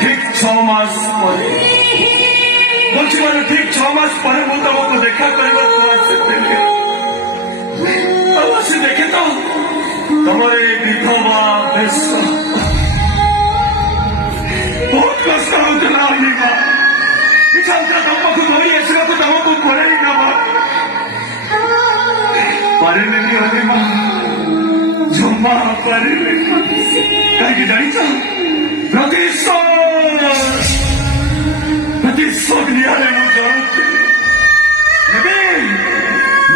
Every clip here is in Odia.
ঠিক 6 মাস পরে বলছি ঠিক 6 মাস পরে ମୁଁ ତମକୁ ଦେଖା କରିବାକୁ ଆସିଥିଲି। ଅବଶ୍ୟ ଦେଖେ ତ ତମର ଏ ବିଧବା ବେଶ ବହୁତ କଷ୍ଟ ହଉଥିଲା। ଅନିମା ଇଚ୍ଛା ହଉଥିଲା ତମ ପାଖକୁ ଧରି ଆସିବାକୁ, ତମକୁ ପଳେଇ ନେବା, ପାରିଲିନି ଅନିମା, ଜମା ପାରିଲିନି। କାହିଁକି ଜାଣିଛ? ପ୍ରତିଶୋଧ ନିଆରେ ମୁଁ ଜରୁଥିଲି। ନେବି,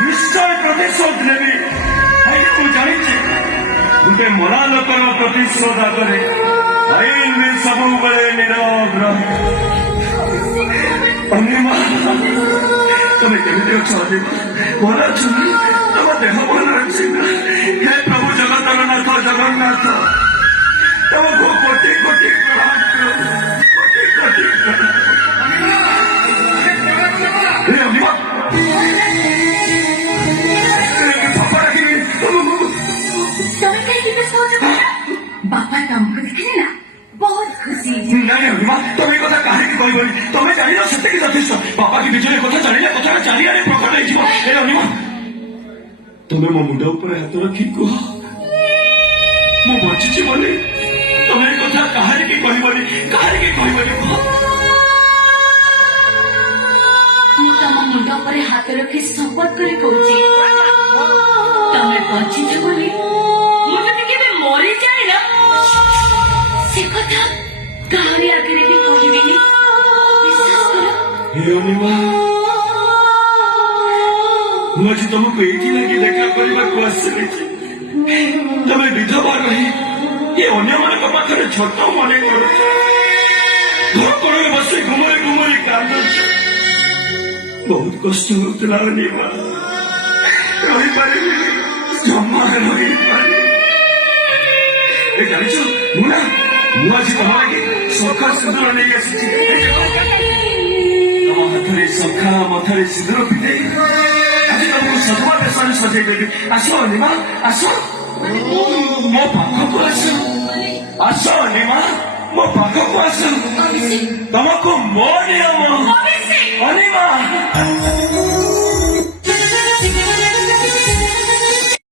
ନିଶ୍ଚୟ ପ୍ରତିଶୋଧ ନେବି। କାହିଁକି ମୁଁ ଜାଣିଛି ଗୋଟେ ମରା ଲୋକର ପ୍ରତିଶୋଧ ଆଗରେ ଆଇନ ବି ସବୁବେଳେ ନିରବ ରହେ। ଅନିମା ତମେ କେମିତି ଅଛ? ଅନିମା ଭଲ ଅଛ? ତମ ଦେହ ଭଲ ଅଛି ନା? ହେ ପ୍ରଭୁ ଜଗତରନାଥ, ଜଗନ୍ନାଥ ତମକୁ କୋଟି କୋଟି ପ୍ରଣାମ, କୋଟି କୋଟି ପ୍ରଣାମ। ଅନିମା बापा तुमको देखने ना बहुत खुशी। नहीं अनिमा तुम ये कथा काहेकि कहबनी? तुम जान सेतिक यथेष्ट। बापा की विजय कथा जानिले कथा चारिआडे प्रकट होइजिव। ए अनिमा तुम मो मुंड ऊपर हाथ रखी कह मु बचिछि बोली तुम ये कथा काहेकि कहबनी? काहेकि कहबनी? मु तम मुंड ऊपर हाथ रखी शपथ करे कहूची तुम बचिछ बोली मु जदि केबे मरि जाए ना से कथा काहरी आगे भी कहबेनी। विश्वास करो। हे अनिमा ମୁଁ ଆଜି ତମକୁ ଏଇଠି ଲାଗି ଦେଖା କରିବାକୁ ଆସିଲି। ତମେ ବିଧବା ରହି ଏ ଅନ୍ୟମାନଙ୍କ ପାଖରେ ଛୋଟ ମନେ କରୁଛ, ଘର କୋଣରେ ବସି ଘୁମରି ଘୁମରି କାନ୍ଦୁଛ। ବହୁତ କଷ୍ଟ ହଉଥିଲା ଅନିମା, ରହିପାରିଲି, ଜମା ରହିପାରିଲି। ଏ ଜାଣିଛ ମୁଁ ଆଜି ତମ ଲାଗି ଶଙ୍ଖା ସିନ୍ଦୁର ନେଇ ଆସିଛି। ତମ ହାତରେ ଶଙ୍ଖା, ମଥାରେ ସିନ୍ଦୁର ପିନ୍ଧେଇ ଆଜି ତମକୁ ସଧବା ବେଶରେ ସଜେଇ ଦେବି। ଆସ ଅନିମା, ଆସ ମୋ ପାଖକୁ ଆସ, ଆସ ଅନିମା ମୋ ପାଖକୁ ଆସ। ତମକୁ ମୋ ନିୟମ ଅନିମା।